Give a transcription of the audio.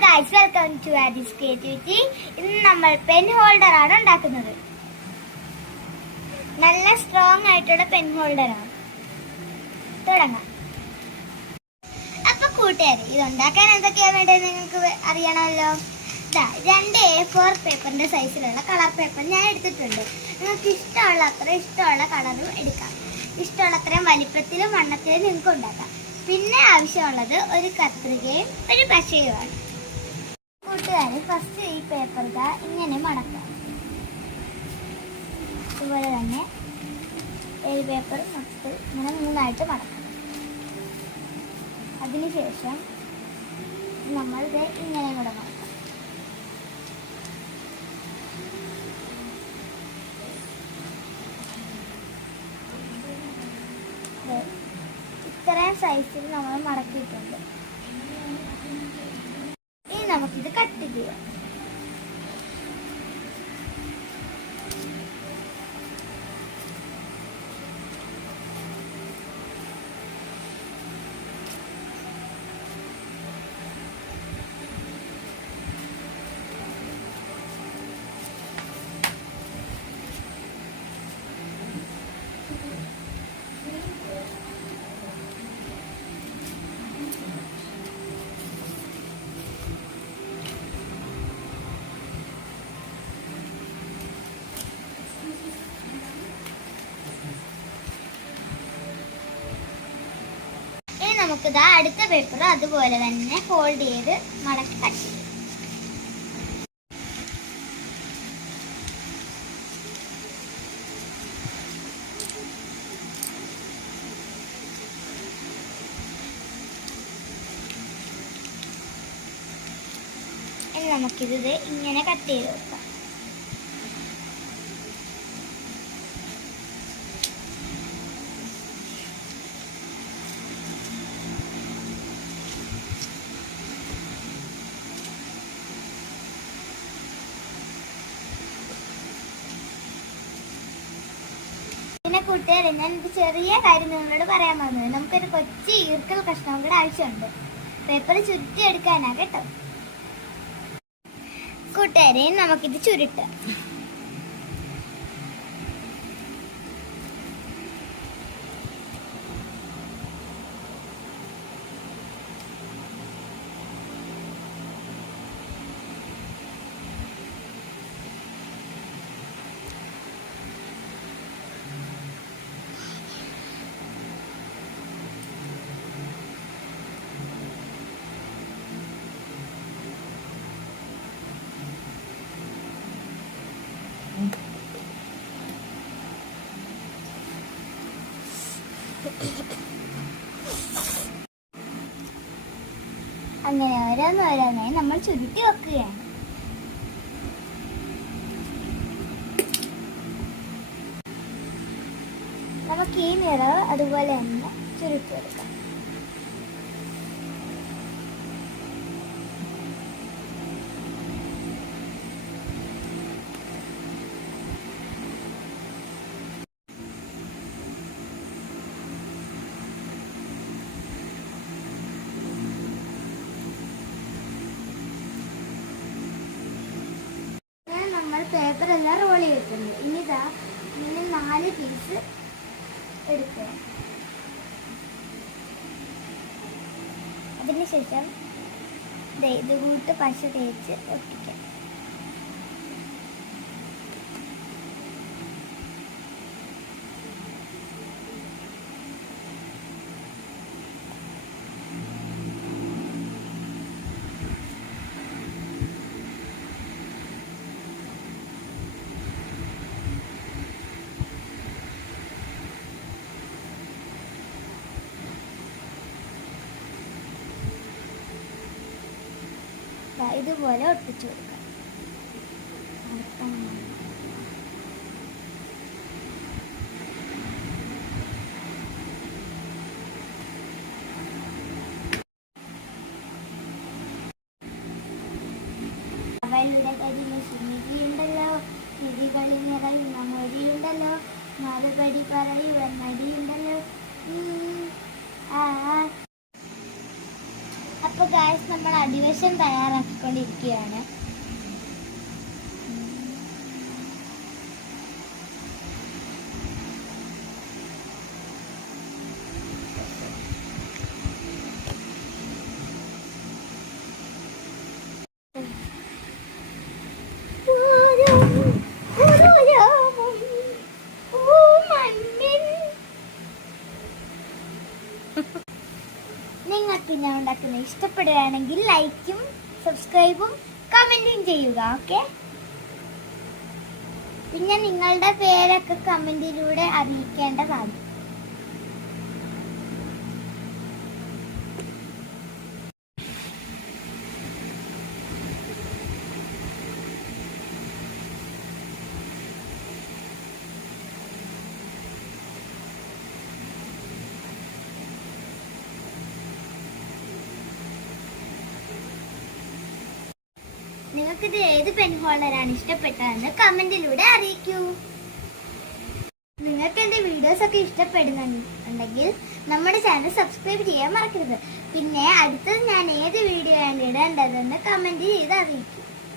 Guys, welcome to Aadi's creativity. ഇന്ന് നമ്മൾ pen holder ആണ് ഉണ്ടാക്കുന്നത്. നല്ല സ്ട്രോങ് ആയിട്ടുള്ള പെൻ ഹോൾഡർ ആണ്. തുടങ്ങാം. അപ്പൊ കൂട്ടുകാരെ, ഇത് ഉണ്ടാക്കാൻ എന്തൊക്കെയാ വേണ്ടത് നിങ്ങൾക്ക് അറിയണമല്ലോ. 2 A4 പേപ്പറിന്റെ സൈസിലുള്ള കളർ പേപ്പർ ഞാൻ എടുത്തിട്ടുണ്ട്. നിങ്ങൾക്ക് ഇഷ്ടമുള്ള കളറും എടുക്കാം. ഇഷ്ടമുള്ളത്രയും വലിപ്പത്തിലും വണ്ണത്തിലും നിങ്ങൾക്ക് ഉണ്ടാക്കാം. പിന്നെ ആവശ്യമുള്ളത് ഒരു കത്രികയും ഒരു പശയുമാണ്. കൂട്ടുകാർ, ഫസ്റ്റ് ഈ പേപ്പർ ഇങ്ങനെ മടക്കാം. അതുപോലെ തന്നെ ഈ പേപ്പർ മൊത്തം ഇങ്ങനെ 3ആയിട്ട് മടക്കാം. അതിനുശേഷം നമ്മൾ ഇങ്ങനെ കൂടെ മടക്കാം. ഇത്രയും സൈസിൽ നമ്മൾ മടക്കിയിട്ടുണ്ട്. ഇനി നമുക്കിത് കട്ട് ചെയ്യാം. നമുക്കിത് അടുത്ത പേപ്പർ അതുപോലെ തന്നെ ഫോൾഡ് ചെയ്ത് മടക്കി കട്ട് ചെയ്യും. ഇനി നമുക്കിത് ഇങ്ങനെ കട്ട് ചെയ്ത് വെക്കാം. പിന്നെ കൂട്ടുകാരെ, ഞാനൊരു ചെറിയ കാര്യം നിങ്ങളോട് പറയാൻ വന്നത്. നമുക്കൊരു കൊച്ചി ഈർക്കൽ കഷ്ണം കൂടെ ആവശ്യമുണ്ട്. പേപ്പർ ചുരുട്ടിയെടുക്കാനാ കേട്ടോ. കൂട്ടുകാരെ, നമുക്കിത് ചുരുട്ടാം. അങ്ങനെ ഓരോന്നോരോന്നായി നമ്മൾ ചുരുട്ടി വെക്കുകയാണ്. നമുക്ക് ഈ നിറവ് അതുപോലെ തന്നെ ചുരുട്ടി എടുക്കാം. പേപ്പർ എല്ലാം റോൾ ചെയ്തിട്ടുണ്ട്. ഇങ്ങനെ 4 പീസ് എടുക്കുക. അതിനുശേഷം ഇത് കൂട്ട് പശ തേച്ച് ഒട്ടിക്കാം. ഇതുപോലെ ഒട്ടിച്ചു കൊടുക്കാം. അവളുടെ കരിയിലെ നിധിയുണ്ടല്ലോ, നിധികളിൽ നിറയുന്ന മൊഴിയുണ്ടല്ലോ, മറുപടി പറയുവാൻ മടിയുണ്ടല്ലോ. അപ്പൊ ഗായ്സ് നമ്മൾ അടിവശം തയ്യാറാക്കിക്കൊണ്ടിരിക്കുകയാണ്. നിങ്ങൾക്ക് ഞാൻ ഉണ്ടാക്കുന്നത് ഇഷ്ടപ്പെടുകയാണെങ്കിൽ ലൈക്കും സബ്സ്ക്രൈബും കമന്റും ചെയ്യുക. ഓക്കെ, പിന്നെ നിങ്ങളുടെ പേരൊക്കെ കമന്റിലൂടെ അറിയിക്കേണ്ടതാണ്. നിങ്ങൾക്കിത് ഏത് പെൻ ഹോൾഡറാണ് ഇഷ്ടപ്പെട്ടതെന്ന് കമന്റിലൂടെ അറിയിക്കൂ. നിങ്ങൾക്ക് എന്റെ വീഡിയോസ് ഒക്കെ ഇഷ്ടപ്പെടുന്നുണ്ടെങ്കിൽ നമ്മുടെ ചാനൽ സബ്സ്ക്രൈബ് ചെയ്യാൻ മറക്കരുത്. പിന്നെ അടുത്തത് ഞാൻ ഏത് വീഡിയോ ആണ് ഇടേണ്ടതെന്ന് കമന്റ് ചെയ്ത് അറിയിക്കൂ.